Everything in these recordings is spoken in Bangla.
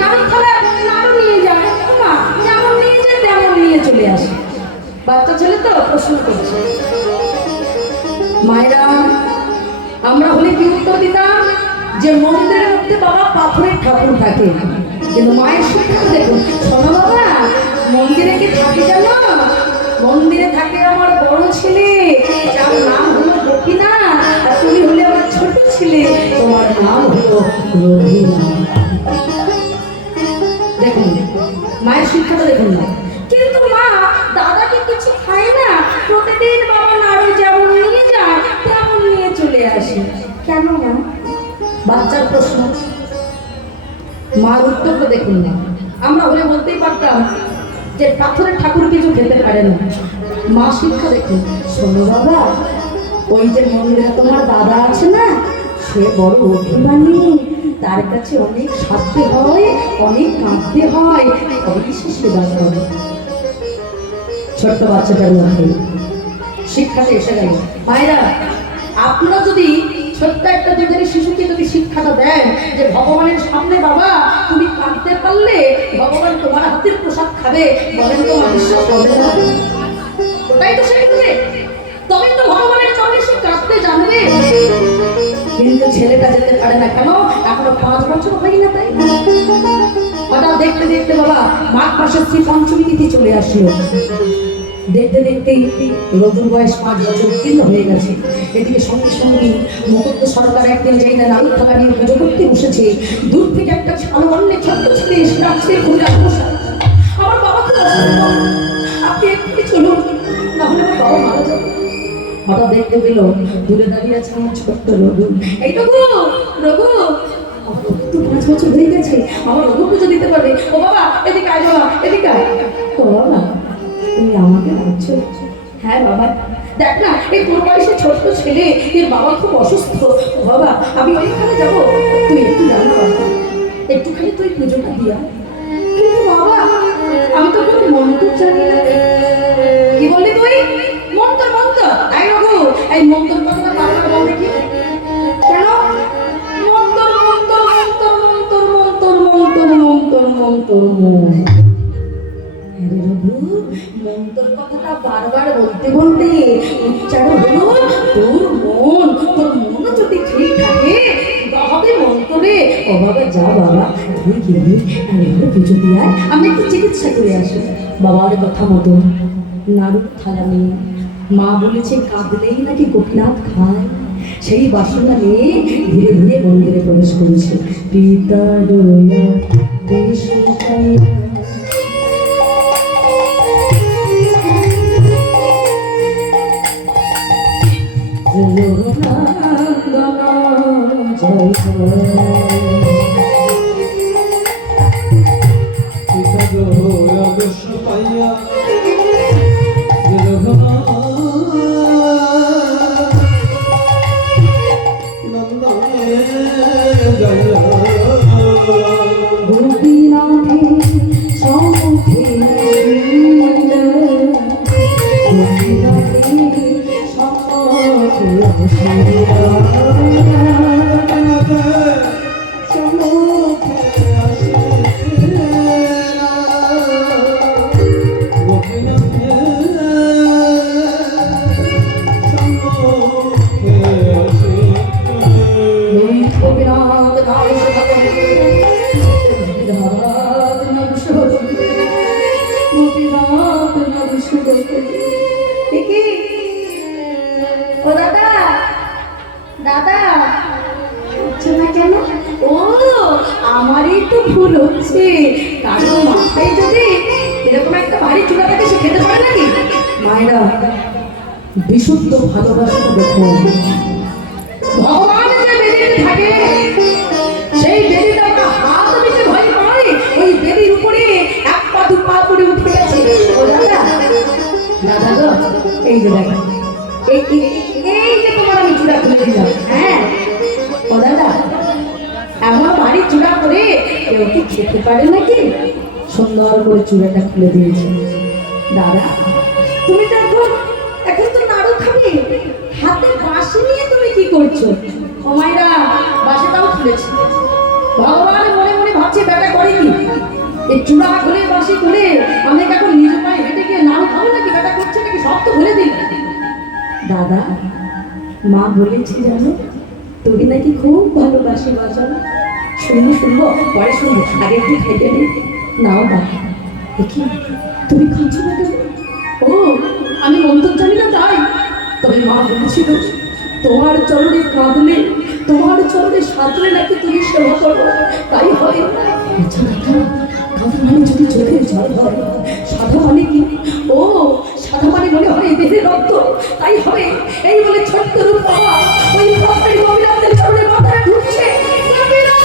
নাড়ু থালা নাড়ু নিয়ে যায়। মা যেমন নিয়ে যায়, তেমন নিয়ে চলে আসে। বাচ্চা ছেলে তো প্রশ্ন করছে। মায়েরা, আমরা হলে কি উত্তর দিতাম যে মন্দিরের মধ্যে বাবা পাথরের ঠাকুর থাকে? কিন্তু মায়ের শিক্ষা দেখুন, শোনো বাবা, মন্দিরে কি থাকে জানো? মন্দিরে থাকে আমার বড় ছেলে। যার নাম হলো দক্ষিণা আর তুমি হলে আমার ছোট ছেলে। তোমার নাম হলো রঘুনাথ দেখুন মায়ের শিক্ষাটা দেখুন না। কিন্তু মা দাদাকে কিছু খায় না। প্রতিদিন বাবা নাড়ু যেমন নিয়ে যায় তেমন নিয়ে চলে আসে। কেন না বাচ্চার প্রশ্ন। মার উত্তরটা দেখুন না। আমরা হলে বলতেই পারতাম যে পাথরের ঠাকুর কিছু খেতে পারে না। মা শিক্ষা দেখুন শোনো বাবা ওই যে মন্দিরে তোমার দাদা আছে না সে বড় অভিমানী। তার কাছে অনেক সাধতে হয়, অনেক কাঁদতে হয় তবেই সে সেবা করে। ছোট্ট বাচ্চাটার মধ্যে শিক্ষাতে এসে গেল। মায়েরা আপনারা যদি ছোট্ট একটা দুধের শিশুকে যদি শিক্ষাটা দেন যে ভগবানের সামনে বাবা, তুমি কাঁদতে পারলে ভগবান তোমার হাতের প্রসাদ খাবে, বলেন তোমার বিশ্বাস হবে না। ওটাই তো শিখবে তবে তো ভগবানের চরণে সে কাঁদতে জানবে। কিন্তু ছেলেটা যেতে পারে না কেন? এখনও পাঁচ বছর হয়নি না তাই হঠাৎ দেখতে দেখতে বাবা, মাঘ মাসের শ্রী পঞ্চমী তিথি চলে আসলো। দেখতে দেখতেই রজুর বয়স পাঁচ বছর উত্তীর্ণ হয়ে গেছে। এদিকে সঙ্গে সঙ্গে মুকুন্দ সরকার একদিন যেই না নারুদ থাকা নিয়ে পুজো করতে বসেছে, দূর থেকে একটা ছাড়ো অন্যের ছোট্ট ছেলে এসে ডাকছে বসা আমার বাবা তো আপনি একটু চলুন নাহলে আমার বাবা মারা যাবে। হঠাৎ দেখতে পেল দূরে দাঁড়িয়ে আছে আমার ছোট্ট রঘু। এই রঘু রঘু! তো পাঁচ বছর আমার রঘু পুজো দিতে পারবে। ও বাবা আয় বাবা তুমি আমাকে হ্যাঁ বাবা। দেখ না তোর বয়সে ছোট্ট ছেলে বাবা খুব অসুস্থ। বাবা, আমি যাব। তুই একটু একটুখানি তুই পুজোটা দিয়া। কিন্তু বাবা, আমি তো কোনো মন্ত্র জানি না কি বললি তুই মন্ত্র মন্ত্র এই রঘু এই মন্ত্র কথাটা বারবার বল দেখি কেন? মন্ত্র মন্ত্র মন্ত্র মন্ত্র মন্ত্র মন্ত্র মন্ত্র মন্ত্র মন্ত্র। কথাটা বারবার বলতে বলতে উচ্চারণ হলো, তোর মন তোর মন যদি ঠিক থাকে হবে মন্ত্রে ও বাবা যা বাবা তুই গেলি এভাবে পুজো দিয়ে আমি একটু চিকিৎসা করে আসি। বাবার কথা মতো নাড়ু থালা নিয়ে মা বলেছে, কাঁদলেই নাকি গোপীনাথ খায়? সেই বাসনা নিয়ে ধীরে ধীরে মন্দিরে প্রবেশ করেছে। পিতা দেশ আদর্শ দাদা, হচ্ছে না কেন? ও, আমারই তো ভুল হচ্ছে। কারও মাথায় যদি এরকম একটা ভারী চূড়া থাকে, সে খেতে পারে নাকি? মায়েরা, বিশুদ্ধ ভালোবাসা দেখুন ভগবান যে বেদিতে থাকে, সেই বেদিতে আমরা হাত দিতে ভয় পাই। ওই বেদির উপরে এক পা, দু পা করে উঠে গেছে। ও দাদা দাদা গো, এই যে দেখো এই এই- এই চূড়া খুলে দিলাম। হ্যাঁ। ও দাদা এমন বাড়ি চূড়া করে কেউ কি খেতে পারে নাকি? সুন্দর করে চূড়াটা খুলে দিয়েছে। দাদা, তুমি তো এখন এখন তো নাড়ু খাবে। হাতে বাঁশি নিয়ে তুমি কি করছ? ও মায়েরা, বাঁশিটাও খুলেছে। ভগবান মনে মনে ভাবছে বেটা করে কি? এই চূড়া খুলে বাসি খুলে আমি এখন নিজে পায়ে হেঁটে গিয়ে নাও খাব নাকি? বেটা করছে নাকি? সব তো ভুলে দিন দাদা মা বলেছি জানো তুমি নাকি খুব ভালোবাসি বাজানো শুনব শুনব, পরে শুনব। আগে একটু খাইতে নেই নাও বা দেখি, তুমি খাচ্ছ না কেন? ও, আমি মন্তর জানি না তাই। তবে মা বলেছিল, তোমার চরণে কাঁদলে, তোমার চরণে সাঁতরে নাকি তুমি সেবা করো। তাই হয়। মানে যদি চোখের জল হয় সাদা মানে কি? ও সাদা মানে মনে হয় দেহের রক্ত। তাই হবে। এই বলে ছোট্ট রূপ বাবা। ওই ভক্তের কবিরাজের চরণে মাথায় ঢুকছে কবিরা!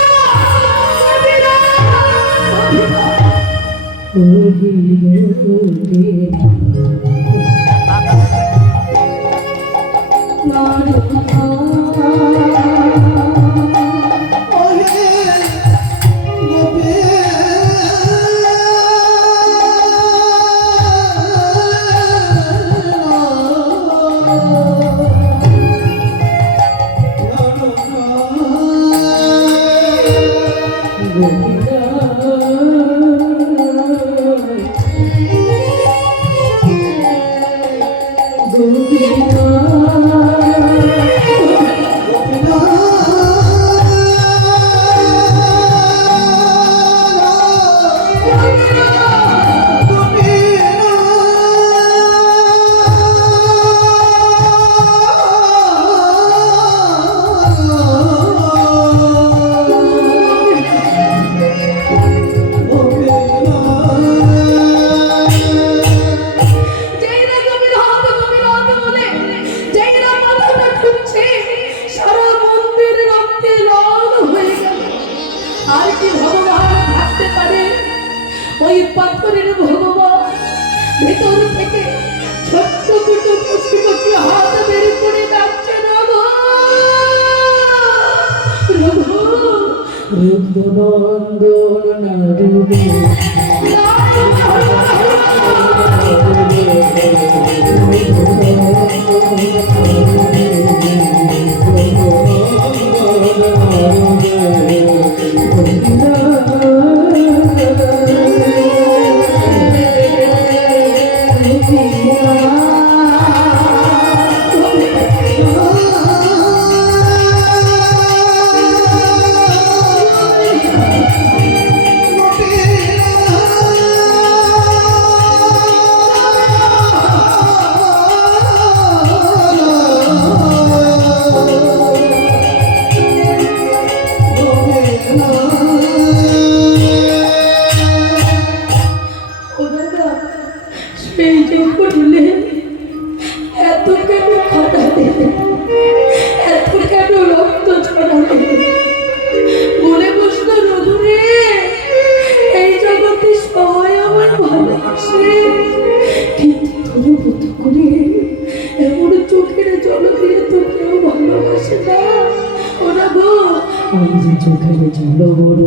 আমি যে চোখের জল বড়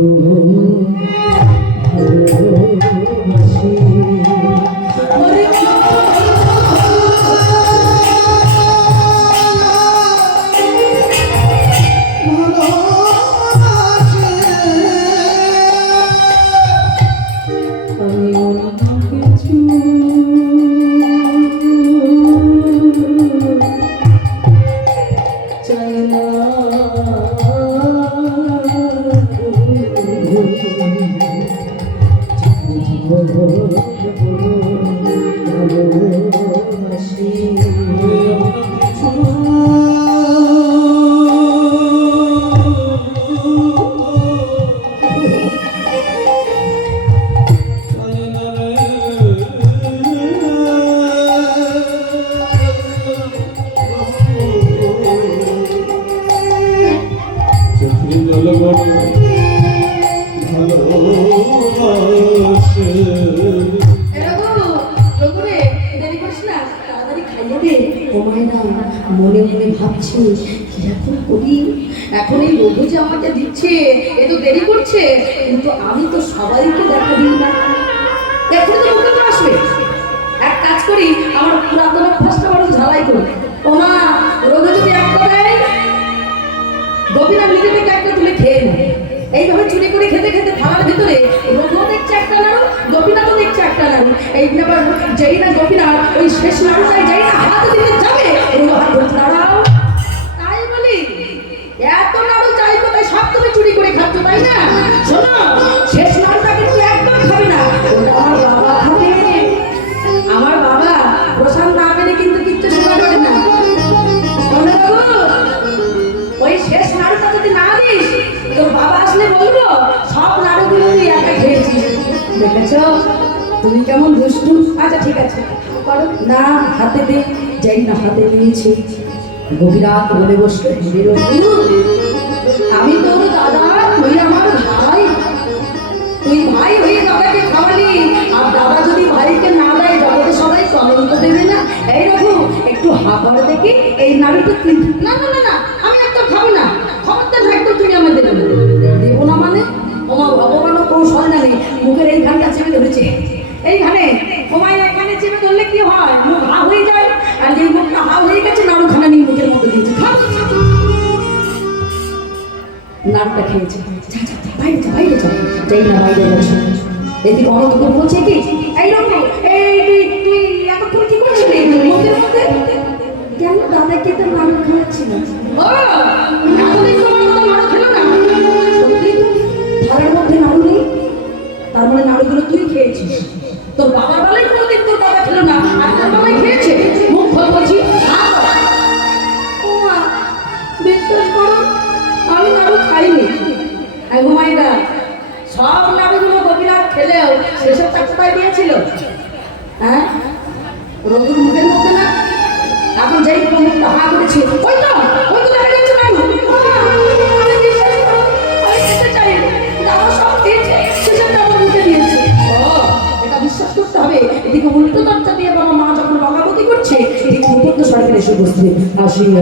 ভালোবাসি আমাকে এ তো দেরি করছে। কিন্তু আমি তো সবাইকে দেখা দিই না। এখন তো মুখে তো আসবে। এক কাজ করি, আমার পুরাতন অভ্যাসটা বরং ঝালাই করি। ও মা রঘু যদি একটা দেয় গোপীনাথ নিজে থেকে একটা তুলে খেয়ে নেয় এইভাবে চুরি করে খেতে খেতে থালা ভিতরে রঘু দেখছে একটা নাড়ু গোপীনাথও দেখছে একটা নাড়ু। এই ব্যাপার যেই না গোপীনাথ, ওই শেষ নাড়ুটাই যেই না হাতে দিতে যাবে রঘু হাত ধরে দাঁড়াও। তাই বলি, এত নাড়ু চাই কোথায় সব তুমি চুরি করে খাচ্ছ তাই না? শোনো শেষ নাড়ুটা কিন্তু একদম খাবে না। আমার বাবা খাবে। আমার বাবা প্রসাদ না পেলে কিন্তু কিচ্ছু শোনা যাবে না। ওই শেষ নাড়ুটা যদি না দিস তোর বাবা আসলে বলব সব নাড়ুগুলো তুই একা খেয়েছিস দেখেছ? তুমি কেমন দুষ্টু? আচ্ছা ঠিক আছে। করো। না হাতে দে। যাই না হাতে নিয়েছি গভীরাত বলে বসল। "হে রঘু, আমি তোর দাদা, তুই আমার ভাই। তুই ভাই হয়ে দাদাকে খাওয়ালি। আর দাদা যদি ভাইকে না দেয় জগতে সবাই কলঙ্ক দেবে না। এই রঘু, একটু হাবার দেখি, এই নারীটা কিন্তু না না না খেয়েছে যা যা বাইরে যা বাইরে যা। যাই না, বাইরে বসে এদিকে অনন্তকে বলছে কি? তুই তুই এতক্ষণ কেন? দাদাকে তো নাড়ু খাওয়াচ্ছিল? সত্যি? তো মধ্যে নাড়ু নেই? তার মানে নাড়ুগুলো তুই খেয়েছিস। সব নাড়ুগুলো গোপীনাথ খেলেও শেষেরটা কোথায় দিয়েছিল? হ্যাঁ? রঘুর মুখের মধ্যে না? এখন যেই মুখটা হা করেছে ওই তো ওই তো দেখা যাচ্ছে বিশ্বাস করতে হবে। এদিকে উল্টো দরজা দিয়ে বাবা মা যখন বকাবকি করছে এদিকে মুকুন্দ সরকার এসে বসছে আসিয়া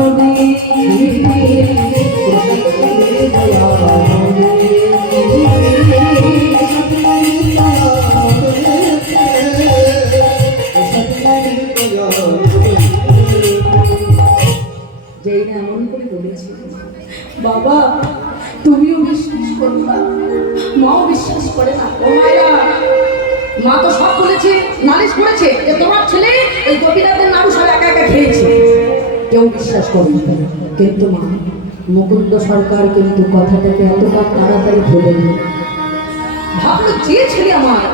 বিশ্বাস করে কিন্তু মা, মুকুন্দ সরকার কিন্তু কথাটাকে এতটা তাড়াতাড়ি ভুলেনি ভাবলো, যে ছেলে আমার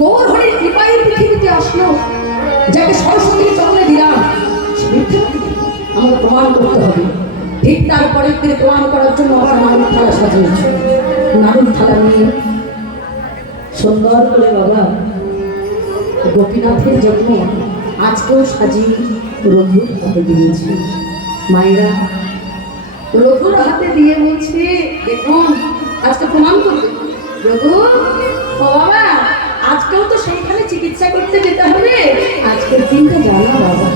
গৌর হরির কৃপায় পৃথিবীতে আসলো, যাকে সরস্বতীর চরণে দিলাম আমাকে প্রমাণ করতে হবে। ঠিক তারপরের দিনে প্রমাণ করার জন্য আবার নাড়ুর থালা সাজিয়েছে। নাড়ুর থালা নিয়ে সুন্দর করে বাবা গোপীনাথের জন্য আজকেও সাজিয়ে রঘুর হাতে দিয়েছি। মায়েরা, রঘুর হাতে দিয়ে বলছে, দেখুন, আজকে প্রমাণ করবে। রঘু বাবা, আজকেও তো সেইখানে চিকিৎসা করতে যেতে হবে। আজকের দিনটা জানা বাবা,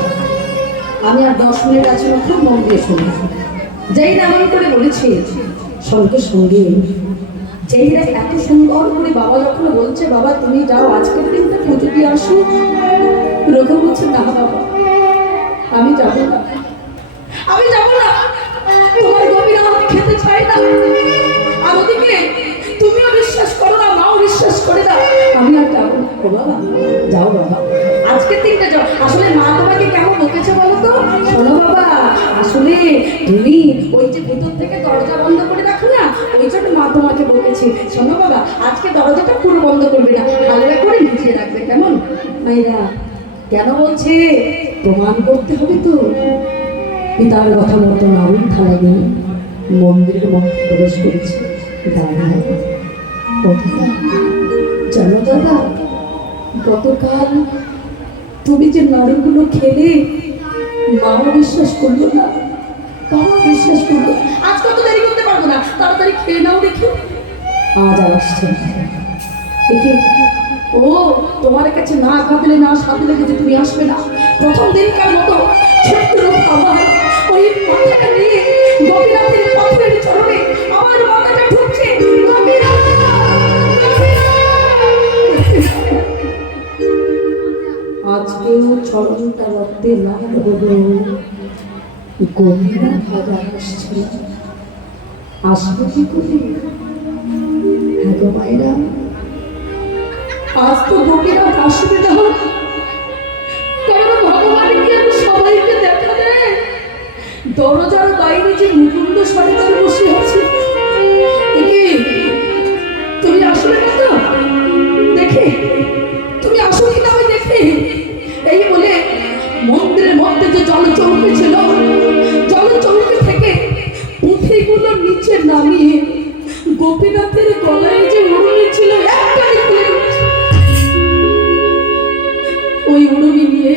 আমি আর দশ মিনিট আছি খুব মন দিয়ে শুনি যেই এমন করে বলেছি, সঙ্গে সঙ্গে। যেই রা এত সুন্দর করে বাবা যখন বলছে, বাবা, তুমি যাও, আজকের দিনটা পুজো দিয়ে আসো। রঘু বলছে না বাবা আমি যাব না। আমি যাব না। তোমার গভীর আমাকে খেতে চাই না। ওদিকে তুমিও বিশ্বাস করো না, মাও বিশ্বাস করে না। আমি আর যাব ও বাবা, যাও বাবা। আজকের দিনটা যাও আসলে মা তোমাকে কেমন বকেছে বলো তো? শোনো বাবা, আসলে তুমি ওই যে ভেতর থেকে দরজা বন্ধ করে রাখো না, ওই জন্য মা তোমাকে বকেছে। শোনো বাবা, আজকে দরজাটা পুরো বন্ধ করবে না। হালকা করে নিচে রাখবে, কেমন? মাইরা। কেন বলছে প্রমাণ করতে হবে তো। পিতার কথা মতো নারুন থালা নিয়ে মন্দিরের মধ্যে প্রবেশ করেছে। দাঁড়ায় জানো দাদা গতকাল তুমি যে নাড়ুগুলো খেলে মামা বিশ্বাস করল না বাবা বিশ্বাস করল আজ কত দেরি করতে পারব না। তাড়াতাড়ি খেয়ে নাও দেখি। আজ আর আসছে। দেখি ও, তোমার কাছে না কাঁদলে না সাঁতলে যদি তুমি আসবে না। প্রথম দিনকার মতো ছোট্ট রক্তে লাল গভীরা ভাজা আসছে। আসবে কি করে? হ্যাঁ মায়েরা। আজ তো লোকেরা দরজার বাইরে দেখে। তুমি আসো দেখে। এই বলে যে জল ছিল থেকে নিচে নামিয়ে গোপীনাথের গলায় যে ওই অনুমী নিয়ে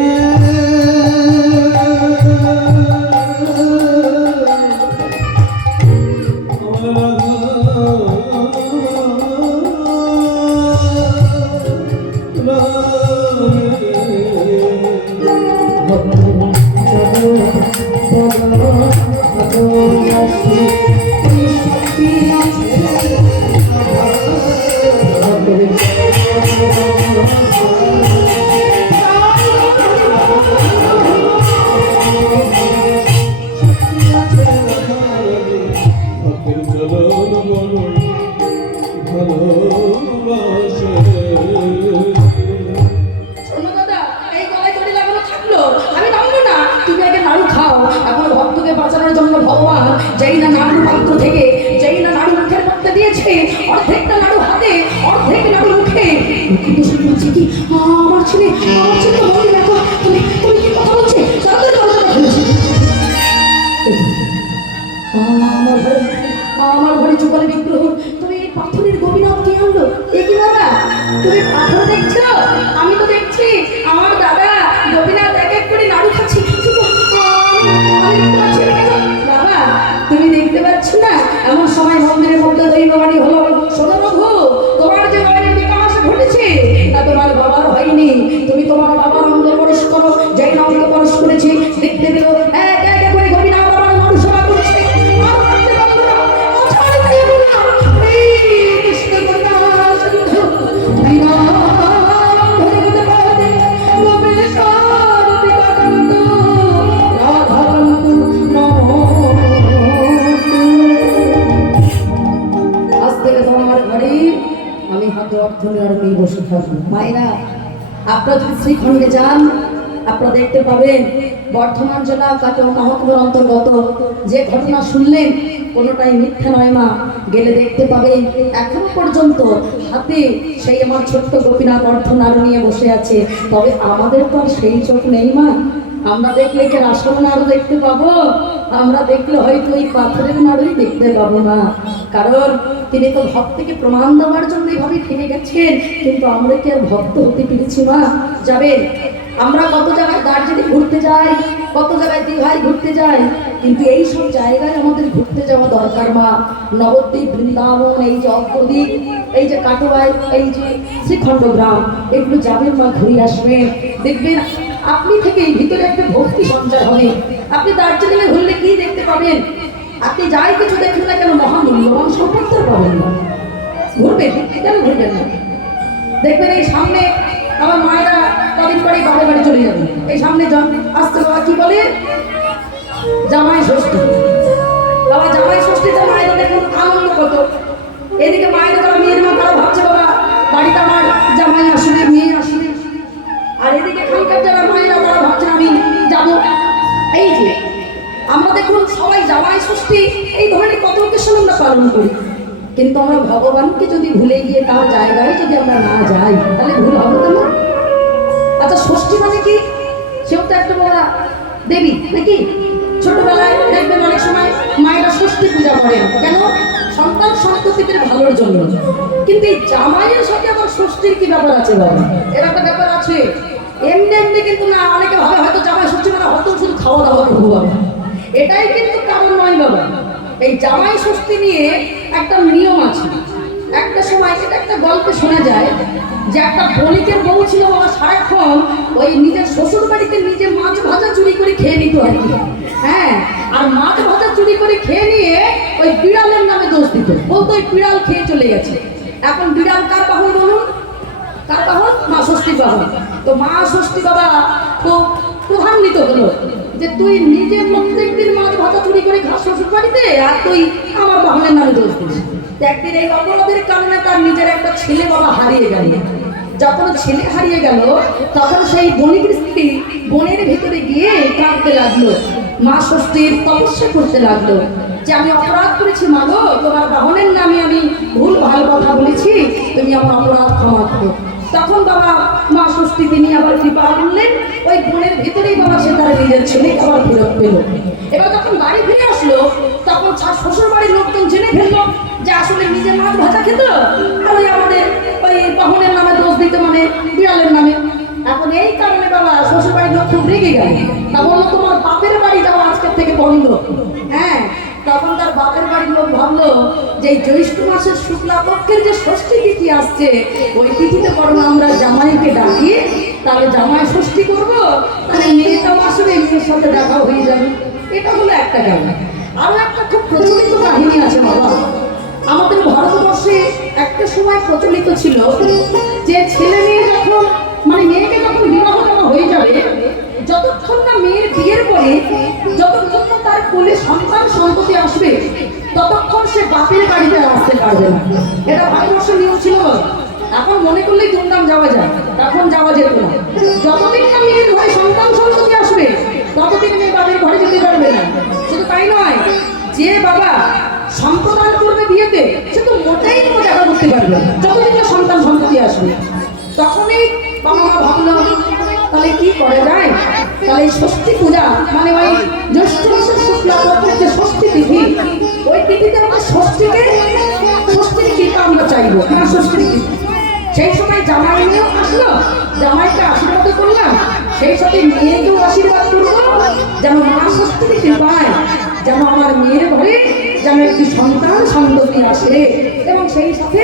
বাঁচানোর জন্য ভগবান যেই না নাড়ুর পাত্র থেকে, যেই না নাড়ু মুখের মধ্যে দিয়েছে, অর্ধেকটা নাড়ু হাতে, অর্ধেক নাড়ু মুখে। শ্রীখণ্ডে যান, আপনারা দেখতে পাবেন, বর্ধমান জেলা তাকে মহকুমার অন্তর্গত যে ঘটনা শুনলেন, কোনোটাই মিথ্যা নয় মা। গেলে দেখতে পাবে এখনও পর্যন্ত হাতে সেই আমার ছোট্ট গোপীনাথ অর্থনাড়ু নিয়ে বসে আছে। তবে আমাদের তো আর সেই চোখ নেই মা। আমরা দেখলে কি রাসমনারও দেখতে পাবো? আমরা দেখলে হয়তো ওই পাথরের নাড়ুই দেখতে পাবো না। কারণ তিনি তো ভক্তকে প্রমাণ দেওয়ার জন্য এইভাবে ফিরে গেছেন, কিন্তু আমরা কি আর ভক্ত হতে পেরেছি মা? যাবেন? আমরা কত জায়গায় দার্জিলিং ঘুরতে যাই, কত জায়গায় দীঘায় ঘুরতে যাই, কিন্তু এই সব জায়গায় আমাদের ঘুরতে যাওয়া দরকার মা। নবদ্বীপ, বৃন্দাবন, এই যে অগ্রদ্বীপ, এই যে কাটোয়াই এই যে শ্রীখণ্ড গ্রাম, এগুলো যাবেন মা, ঘুরে আসবেন। দেখবেন আপনি থেকে ভিতরে একটা ভক্তি সঞ্চার হবে। আপনি দার্জিলিংয়ে ঘুরলে কি দেখতে পাবেন? আপনি যাই কিছু দেখেন না কেন মহামূল্যবান সম্পত্তি পাবেন। না ঘুরবেন কেন ঘুরবেন না? দেখবেন এই সামনে আমার মায়েরা কদিন পরে বাড়ি বাড়ি চলে যাবে। এই সামনে আসতে বাবা, কি বলে? জামাই ষষ্ঠী। বাবা, জামাই ষষ্ঠী ষষ্ঠীতে মায়েরা দেখুন, আনন্দ কত। এদিকে মায়েরা যারা মেয়ের মা তারা ভাবছে কিন্তু আমরা ভগবানকে যদি ভুলে গিয়ে তার জায়গায় যদি আমরা না যাই, তাহলে ভুল হবে তো না আচ্ছা ষষ্ঠী মানে কি? সেও তো একটা বড় দেবী, নাকি? ছোটবেলায় দেখবেন অনেক সময় মায়েরা ষষ্ঠী পূজা করেন। কেন? সন্তান সন্ততিদের ভালোর জন্য। কিন্তু এই জামাইয়ের সাথে আবার ষষ্ঠীর কি ব্যাপার আছে বাবা এর একটা ব্যাপার আছে। এমনি এমনি কিন্তু না, অনেকে ভাবে হয়তো জামাই ষষ্ঠী মানে হয়তো শুধু খাওয়া দাওয়া করব বাবা এটাই কিন্তু কারণ নয় বাবা। এই জামাই ষষ্ঠী নিয়ে একটা নিয়ম আছে। একটা সময় এটা একটা গল্পে শোনা যায় যে একটা বণিকের বউ ছিল বাবা সারাক্ষণ ওই নিজের শ্বশুর বাড়িতে নিজে মাছ ভাজা চুরি করে খেয়ে নিত আর কি। হ্যাঁ আর মাছ ভাজা চুরি করে খেয়ে নিয়ে ওই বিড়ালের নামে দোষ দিত। বলতো ওই বিড়াল খেয়ে চলে গেছে। এখন বিড়াল কার বাহন বলুন? কার বাহন? মা ষষ্ঠী বাহন। তো মা ষষ্ঠী বাবা খুব প্রভান্বিত হলো। যে তুই নিজে প্রত্যেকদিন মাছ ভাজা চুরি করে ঘাস শ্বশুর বাড়িতে, আর তুই আমার বাহনের নামে দোষ দিস। একদিন এই অপরাধের কারণে তার নিজের একটা ছেলে বাবা হারিয়ে গেল। যখন ছেলে হারিয়ে গেল, তখন সেই বণিকের স্ত্রী বনের ভিতরে গিয়ে কাঁদতে লাগল। মা ষষ্ঠীর তপস্যা করতে লাগল। যে আমি অপরাধ করেছি মা গো, তোমার বাহনের নামে আমি ভুল, ভালো কথা বলেছি, তুমি আমার অপরাধ ক্ষমা করো। তখন বাবা মা ষষ্ঠী তিনি আবার কৃপা আনলেন। ওই বনের ভিতরেই বাবা সে তার নিজের ছেলেকে আবার ফেরত পেল। এবার যখন বাড়ি ফিরে আসলো, তখন শ্বশুর বাড়ির লোকজন জেনে ফেলল যে আসলে নিজে মাছ ভাজা খেত? আর ওই আমাদের ওই বাহনের নামে দোষ দিতে মানে বিড়ালের নামে। এখন এই কারণে বাবা শ্বশুর বাড়ির লোক খুব রেগে গেল। তা বলল, তোমার বাপের বাড়ি যাওয়া আজকের থেকে বন্ধ। হ্যাঁ তখন তার বাপের বাড়ির লোক ভাবলো যে জ্যৈষ্ঠ মাসের শুক্লা পক্ষের যে ষষ্ঠী তিথি আসছে, ওই তিথিতে বরং আমরা জামাইকে ডাকিয়ে তাহলে জামাই ষষ্ঠী করব, তাহলে মেয়েটাও আসবে, মেয়ের সাথে দেখা হয়ে যাবে। এটা হলো একটা কারণ আরও একটা খুব প্রচলিত কাহিনী আছে বাবা। আমাদের ভারতবর্ষে একটা সময় প্রচলিত ছিল যে ছেলে মেয়ে যখন মানে মেয়েকে যখন বিবাহ হয়ে যাবে যতক্ষণ না মেয়ের বিয়ের পরে, যতক্ষণ না তার কোলে সন্তান সন্ততি আসবে, ততক্ষণ সে বাপের বাড়িতে আসতে পারবে না। এটা ভারতবর্ষের নিয়ম ছিল এখন মনে করলেই ধুমধাম যাওয়া যায় এখন যাওয়া যেত না। যতদিন না মেয়ের ঘরে সন্তান সন্ততি আসবে, ততদিন মেয়ে বাপের ঘরে যেতে পারবে না। শুধু তাই নয়, যে বাবা সম্প্রদান করবে বিয়েতে, সে তো মোটেই কোনো দেখা করতে পারবে যতদিন না সন্তান সন্ততি আসবে, তখনই বাবা মা ভাবলো তাহলে কি করা যায়? তাহলে ষষ্ঠী পূজা মানে ওই জ্যৈষ্ঠ মাসের শুক্লা পক্ষের যে ষষ্ঠী তিথি, ওই তিথিতে আমরা ষষ্ঠীকে, ষষ্ঠীর কৃপা আমরা চাইব। হ্যাঁ ষষ্ঠীর কৃপা? সেই সময় জামাই নিয়েও আসলো, জামাইকে আশীর্বাদ করলাম, সেই সাথে মেয়েকেও আশীর্বাদ করব, যেন মা ষষ্ঠীর কৃপায় যেন আমার মেয়ের ঘরে যেন একটি সন্তান সন্ততি আসে। এবং সেই সাথে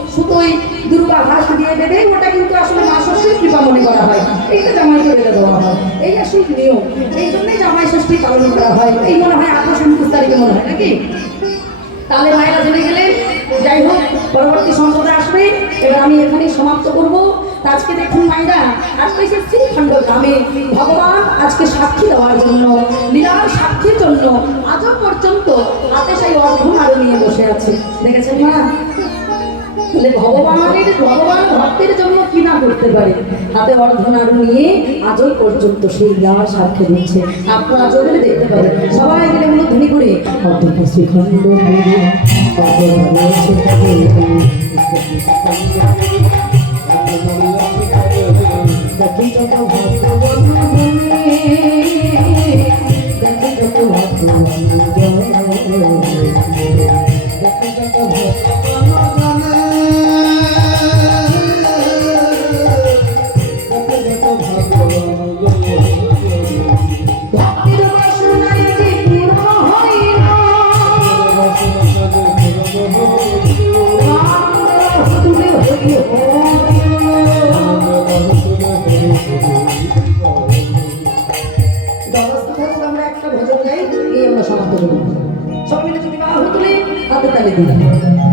সুতোই দুর্গা ঘাস দিয়ে বেঁধে ওটা কিন্তু আসলে মা ষষ্ঠীর কৃপা মনে করা হয়। এইটা জামাইকে বেঁধে দেওয়া হয়। এই আসল নিয়ম। এই জন্যই জামাই ষষ্ঠী পালন করা হয়। এই মনে হয় আঠারোশো উনত্রিশ তারিখে মনে হয় নাকি? তাহলে মায়েরা জেনে গেলেন। যাই হোক, পরবর্তী সম্প্রদায় আসবে। এবার আমি এখানেই সমাপ্ত করব। আজকে দেখুন মায়েরা আজকে এসে শ্রীখণ্ড গ্রামে ভগবান আজকে সাক্ষী দেওয়ার জন্য, লীলার সাক্ষীর জন্য আজও পর্যন্ত হাতে সেই অর্ঘন আরও নিয়ে বসে আছে। দেখেছেন মা? ভগবানের ভগবান ভক্তের জন্য কি না করতে পারে? হাতে অর্ধনারু নিয়ে আজও পর্যন্ত সেই লীলার সাক্ষী দিচ্ছে আপনারা আজও গেলে দেখতে পাবে সবাই মিলে মনে ধ্বনি করে অর্ধেক শ্রীখণ্ড এই